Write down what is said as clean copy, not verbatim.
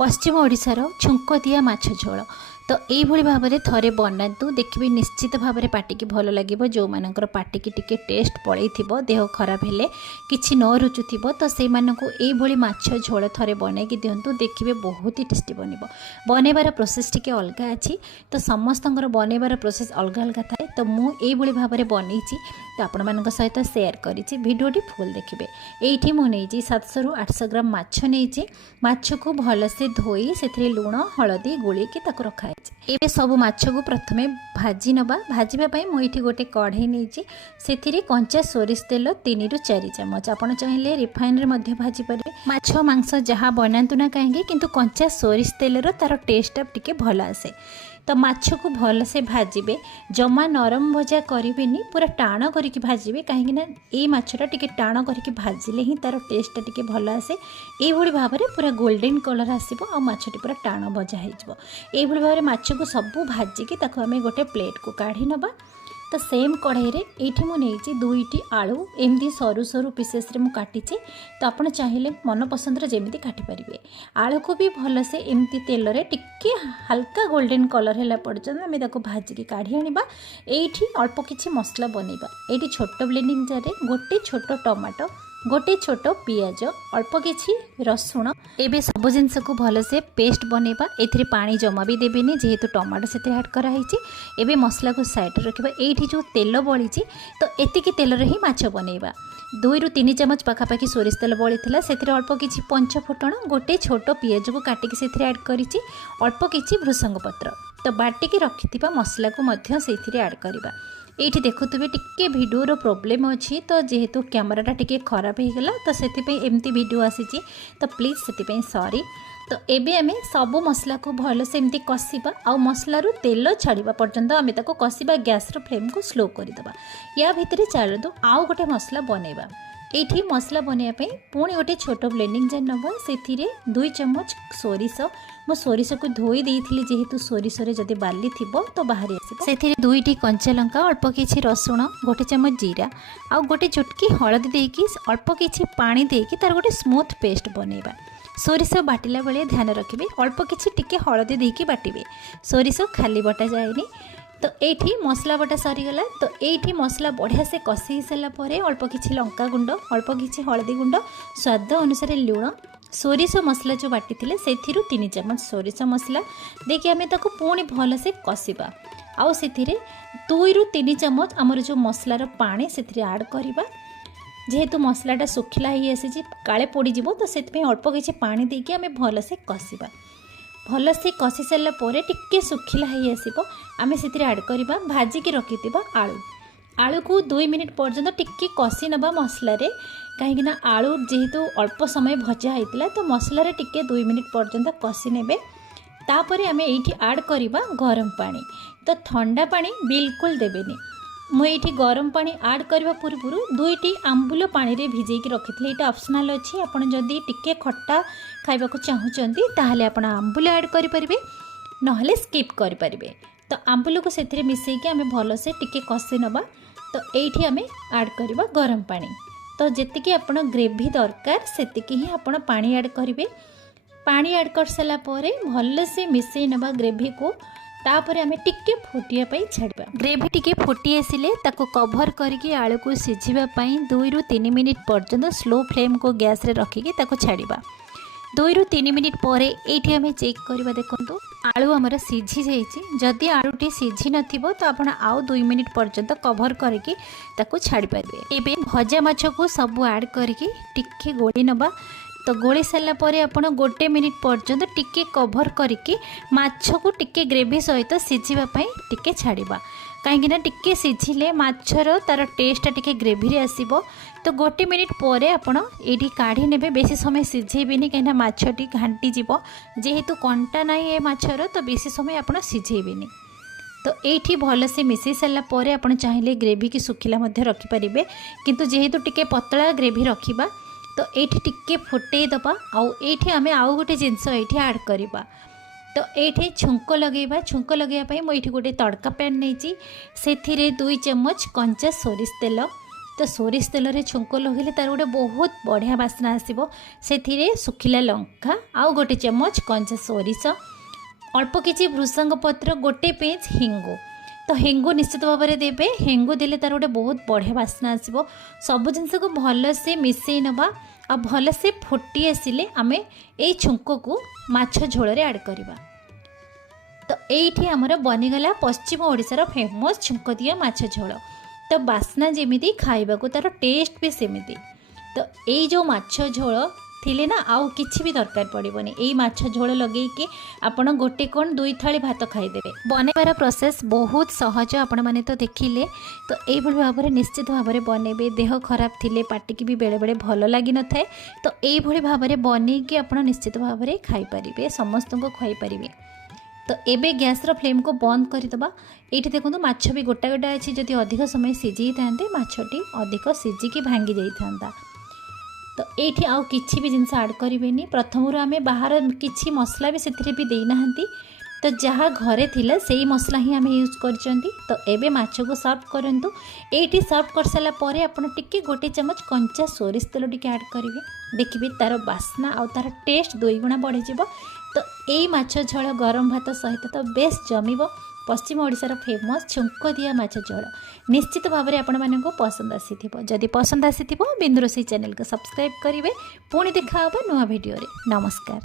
पश्चिम ओडिशार छुंक दिया माछ झोल। तो यही भाव में थे बनातु देखिए निश्चित भाव में पाटिकी भल लगे। जो मानकर पाटिकी टिके टेस्ट पड़े देह खराब हेले किछि न रुचुथिबो तो से मानकु एई माछ झोल थे बनैकी दिंतु देखिए बहुत ही टेस्टी बनिबो। बनैबार प्रोसेस टिके अलग अच्छी तो समस्तंकर बनैबार प्रोसेस अलग अलग थाए। तो मुझे भाव में बनईची तो आपण मान सहित सेयार करिछि। भिडियोटी फुल देखिए। एठी मु नेइछि 700 रु 800 ग्राम माछ नेइछि। माछ को भलसे धोई से लुण हलदी गोलिकी ताको रखा एबे सबु माछ को प्रथमे भाजी नबा। भाजीबा मुझे गोटे कढ़ई नहीं से कंचा सोरिष तेल 3 रु 4 चमच। आपड़ चाहिए रिफाइन रे मध्य भाजी पारे। माछ मांस जहाँ बनातु ना कहीं किंतु कंचा सोरिष तेल तार टेस्ट टिके भल आसे। तो माछ को भल से भाजबे जमा नरम भजा करेनि पूरा टाण करके भाजबे कहीं ये माछटा टिके टाण करके भाजिले ही तार टेस्ट टिके भल आसे। ये भाव में पूरा गोल्डन कलर आसो आ माछटी पूरा टाण भजा हो। ये भाव में माछ को सबू भाजिकी ताको आमे गोटे प्लेट को काढ़ी नबा। तो सेम कढ़ई रे एठी मु नेइछि 2टी आलू एमदी सरू सरू पीसेस रे मु काटिछि। तो आपण चाहिए मन पसंद रे जेमिति काटि परिबे। आलू को भी भल से एमती तेल रे टिके हल्का गोल्डन कलर हैला पर्यंत आमे ताको भाजिकी काढ़ी आनिबा। एठी अल्प किछि मसला बनेबा। एठी छोट ब्लेंडिंग जार रे गोटे छोट टमाटो गोटे छोट पियाज अल्प किछि रसुण एबे सब जिनस को भल से पेस्ट बनैबा। एथिरे पानी जमा भी देबेनी जेहेतु टमाटो से ऐड कराई। एबे मसला को साइड रखिबा। एठी जो तेल बळी तो एतिकी तेल रे ही माछ बनैबा। 2 रु 3 चमच पाखापाखि सोरिष तेल बळी थिला सेथिरे अल्प किछि पंच फुटण गोटे छोट पियाज को काटिकी सेथिरे ऐड करिछि। अल्प किछि भृसंग पत्र तो बाटिकी रखिथिबा मसला को मध्य सेथिरे ऐड करबा। एठी देखुथिबे टिके वीडियो प्रोब्लेम अच्छी तो जेहेतु कैमराटा टिके खराब हो गला तो सेथिपई एमती वीडियो आसीची तो प्लीज सेथिपई सॉरी। तो एबे आमे सब मसला को भल से एमती कसिबा आ मसला रु तेल छाड़िबा पर्यंत आमे ताको कसिबा। गैस रो फ्लेम को स्लो करदेबा। या भितरे चलतु आउ गोटे मसला बनैबा। एठी मसला बनैया पुणी गोटे छोट ब्लेंडिंग जार नबा। सेथिरे 2 चमच सोरिष मो सोरिष को धोई देइथिली जेहेतु सोरिष रे जदि बाली थिबो तो बाहरी आसीबो। सेथिरे 2टी कंचा लंका अल्प किछि रसुण गोटे चमच जीरा आ गोटे चुटकी हळदी देकी अल्प किछि पानी देकी तार गोटे स्मूथ पेस्ट बनैबा। सोरिष बाटिला बेले ध्यान रखिबे अल्प किछि टिके हळदी देकी बाटिबे। सोरिष खाली बटा जाएनी। तो एठी मसला बटा सरीगला। तो एठी मसला बढ़िया से कषि सारा परे अल्प किछि लंका गुंड अल्प किछि हळदी गुंड स्वाद अनुसार लुण सोरिष मसला जो बाटी थिले सेथिरु 3 चमच सोरिष मसला देखि आमे ताको पुणी भल से कषिबा। आउ सेथिरे 2 रु 3 चमच हमर जो मसलार पानी सेथिरे ऐड करिबा। जेहेतु मसलाटा सुखिला ही आसी काले पोड़ी जीवो तो सेथिपई अल्प किछि पानी देकी आमे भल से कषिबा। भल से कषि सारा परे टिके सुखिला ही आसीबो आमे सेथिरे ऐड करिबा भाजिकी रखिथिबा आलू। आलू को 2 मिनिट पर्यंत टिके कषि नबा मसला रे कहीं आलू जेहेतु अल्प समय भजा होता तो मसला रे टिके 2 मिनिट पर्यंत कषि नेबे। तापरे आमे एठी ऐड करिबा गरम पानी। तो ठंडा पानी बिल्कुल देबेनी। मुझे गरम पानी ऐड करबा पूर्व 2टी आंबुल पानी रे भिजेकी रखिथि। एटा ऑप्शनल अछि। आपण जदी टिके खट्टा खाइबा को चाहुचंती ताहले आपण आंबुल ऐड करि परिबे नहले स्किप करि परिबे। तो आंबुल को सेथिरे मिसेकी आमे भलो से टिके कषि नबा। तो एठी आमे ऐड करबा गरम पानी। तो जेतिकी आपण ग्रेवी दरकार सेतिकी ही आपण पानी ऐड करिवे। पानी ऐड कर साला परे भल से मिसई नबा ग्रेवी को। तापर आमे टिके फुटिया पई छाड़बा। ग्रेवी टिके फुटी आसिले ताको कवर करके आलू को सिझिबा पई 2 रु 3 मिनिट पर्यंत स्लो फ्लेम को गैस रे रखिकी ताको छाड़बा। 2 रु 3 मिनिट परे एठी आमे चेक करबा। देखंतु आलू हमर सिझी जाईची। जदि आलूटी सिझी नथिबो तो आपण आउ 2 मिनिट पर्यंत कवर करके ताको छाड़ी पारिबे। एबे भजा माछ को सब ऐड करके टिके गोली नबा। तो गोली सारा परे आपण 1 मिनिट पर्यंत टिके कवर करके माछ को टिके ग्रेवी सहित सिझिबा पई टिके छाड़िबा। कहीं टिके सिझिले माछर तार टेस्ट टिके ग्रेवी रे आसीबो। तो 1 मिनिट परे आपण एठी काढ़ी नेबे। बेसी समय सिझेबेनी कहीं माछटी घांटी जीवो जेहेतु कंटा नाही ए माछर तो बेसी समय आपण सिझेबेनी। तो एठी भल से मिसई सारा परे आपण चाहिए ग्रेवी की सुखिला मध्य रखि परिबे किंतु जेहेतु टिके पतला ग्रेवी रखिबा तो एठी टिके फुटई दबा। आउ एठी आमे आउ गोटे जिंस एठी ऐड करिबा। तो एठी छुंक लगेबा। छुंक लगेया पई मो एठी गोटे तड़का पैन नैची। सेथिरे 2 चमच कंचा सोरिष तेल तो सोरिष तेल रे छुंक लगे तार गोटे बहुत बढ़िया बास्ना आसो। से सुखिला लंका आउ गोटे चमच कंचा सोरिष अल्प किसी भृषंग पत्र गोटे पेज हिंगु। तो हेंगु निश्चित भाव में देवे। हेंगु देले तार गोटे बहुत बढ़िया बास्ना आसो। सब जिनस को भलसे मिसई नवा आ भलसे फुटी आसिले आमे ए छुंक को माछ झोल रे ऐड करवा। तो ये आमर बनीगला पश्चिम ओडिशार फेमस छुंक दिया माछ झोल। तो बास्ना जमीती खाइबा को तार टेस्ट भी सेमिति। तो ये जो माछ झोल थिले ना आउ किछि भी दरकार पड़िबोनी। एई माछ झोल लगेइके आपण गोटे कोण दुई थाली भात खाइदेबे। बनेबार प्रोसेस बहुत सहज आपण माने तो देखिले। तो एई भली भाव में निश्चित भाव में बनेबे। देह खराब थिले पाटी की भी बेले बेले भल लागी न थाए। तो एई भली भाव में बनेइके आपण निश्चित भाव में खाई परिबे, समस्त को खुआई परिबे। तो एबे गैस रो फ्लेम को बंद करदेबा। ये देखो माछ भी गोटा गोटा अच्छी जदि अधिक समय सिझी था माछटी अधिक सिझिकी भांगी जाता। तो ये आउ किछि भी जिनस ऐड करें। प्रथम आम बाहर किछि मसला भी से भी देना। तो जहाँ घरे थिला सेही मसला ही आम यूज कर। तो एबे माछ को सर्व करंतु। ये सर्व कर सारा पर आपड़ टिके गोटे चमच कंचा सोरिष तेल टिके ऐड करेंगे। देखिए तार बास्ना आउ तार टेस्ट दुई गुणा बढ़ी। तो यही माछ झोल गरम भात सहित तो बेस जमीब। पश्चिम ओडिशार फेमस छुंक दिया माछ झोल निश्चित भाव में आपण मानक पसंद आसीथिबो। जदि पसंद आसीथिबो बिंदुरोसई चैनल को सब्सक्राइब करेंगे। पुणी देखा नुआ वीडियो रे। नमस्कार।